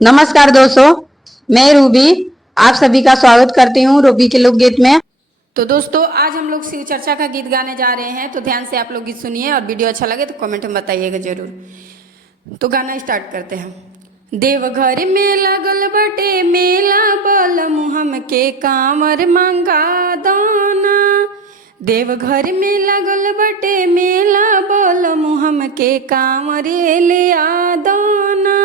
नमस्कार दोस्तों, मैं रूबी आप सभी का स्वागत करती हूँ रूबी के लोकगीत में। तो दोस्तों आज हम लोग शिव चर्चा का गीत गाने जा रहे हैं, तो ध्यान से आप लोग गीत सुनिए और वीडियो अच्छा लगे तो कमेंट में बताइएगा जरूर। तो गाना स्टार्ट करते हैं। देवघर में लगल बटे मेला बल मुहम के कांवर मंगा दाना। देवघर में लगल बटे मेला बल मुहम के कांवर ले आ दाना।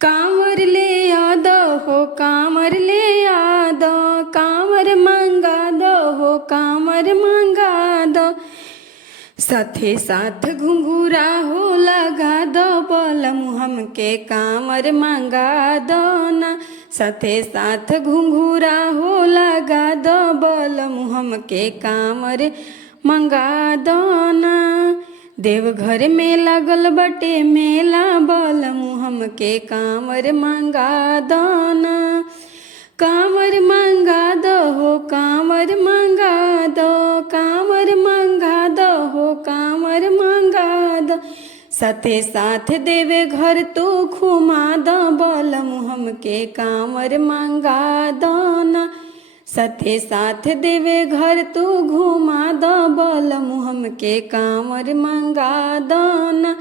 कांवर ले आ दो हो कांवर ले आ दो, कांवर मंगा दो हो कांवर मंगा दो। साथे साथ घुंघूरा हो लगा दो बलम हमके कांवर मंगा दो ना। साथे साथ घुंघूरा हो लगा दो बलम हमके कांवर मंगा दो ना। देवघर में लगल बटे मेला बलम हमके कांवर मंगा दो ना। कांवर मंगा दो हो कांवर मंगा दो, कांवर मंगा दो हो कांवर मंगा दो। साथे साथ देवे घर तू घुमा दो बलम हमके कांवर मंगा दो ना। साथे साथ देवे घर तू घुमा दो बलम हमके कांवर मंगा दो ना।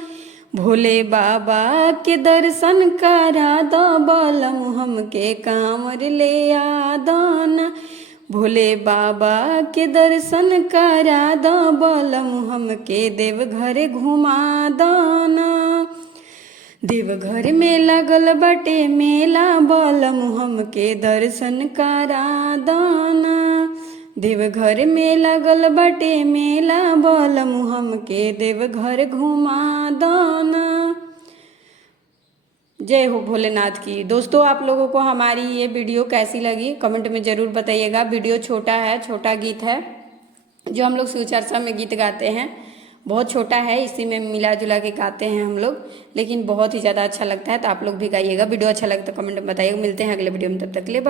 भोले बाबा के दर्शन करा दो बलम हमके कांवर ले आ दो ना। भोले बाबा के दर्शन करा दो बलम हमके देवघर घुमा दो ना। देवघर में लगल बटे मेला बलम हमके दर्शन करा दो ना। देवघर में लगल बटे मेला बलम हमके देवघर घुमा दो ना। जय हो भोलेनाथ की। दोस्तों आप लोगों को हमारी ये वीडियो कैसी लगी कमेंट में ज़रूर बताइएगा। वीडियो छोटा है, छोटा गीत है जो हम लोग शिव चर्चा में गीत गाते हैं, बहुत छोटा है, इसी में मिला जुला के गाते हैं हम लोग, लेकिन बहुत ही ज़्यादा अच्छा लगता है। तो आप लोग भी गाइएगा। वीडियो अच्छा लगता है कमेंट में बताइएगा। मिलते हैं अगले वीडियो में, तब तक के लिए बाय।